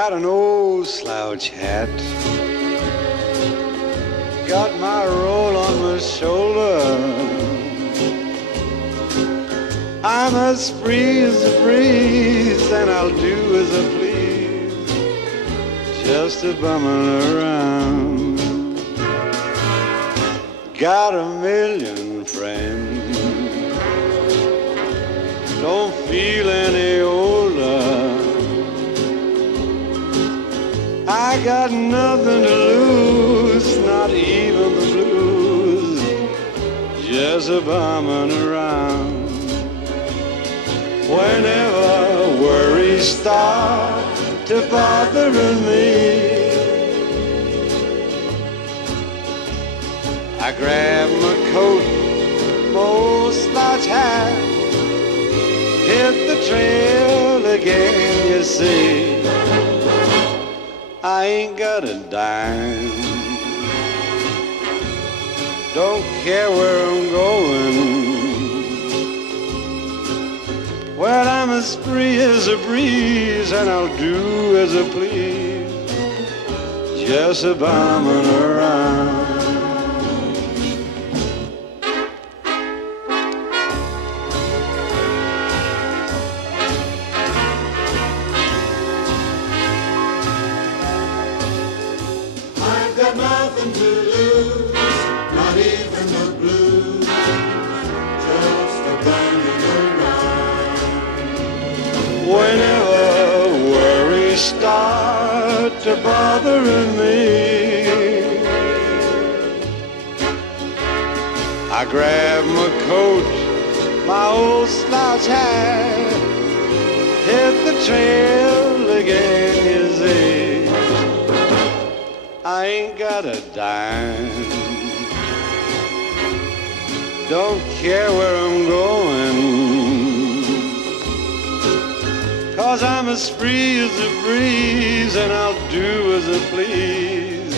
Got an old slouch hat, got my roll on my shoulder. I'm as free as a breeze, and I'll do as I please, just a bumming around. Got a million friends, don't feel any older. I got nothing to lose, not even the blues, just a bumming around. Whenever worries start to bothering me, I grab my coat, my old slouch hat, hit the trail again, you see. I ain't got a dime, don't care where I'm going. Well, I'm as free as a breeze, and I'll do as I please, just a bumming around. I've got nothing to lose, not even the blues, just a bumming around. Whenever worries start to bothering me, I grab my coat, my old slouch hat, hit the trail again, you see. I ain't got a dime, don't care where I'm going, 'cause I'm as free as a breeze, and I'll do as I please,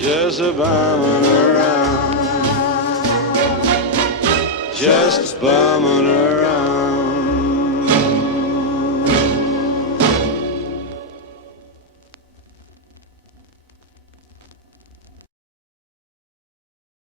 just a bumming around, just bumming around.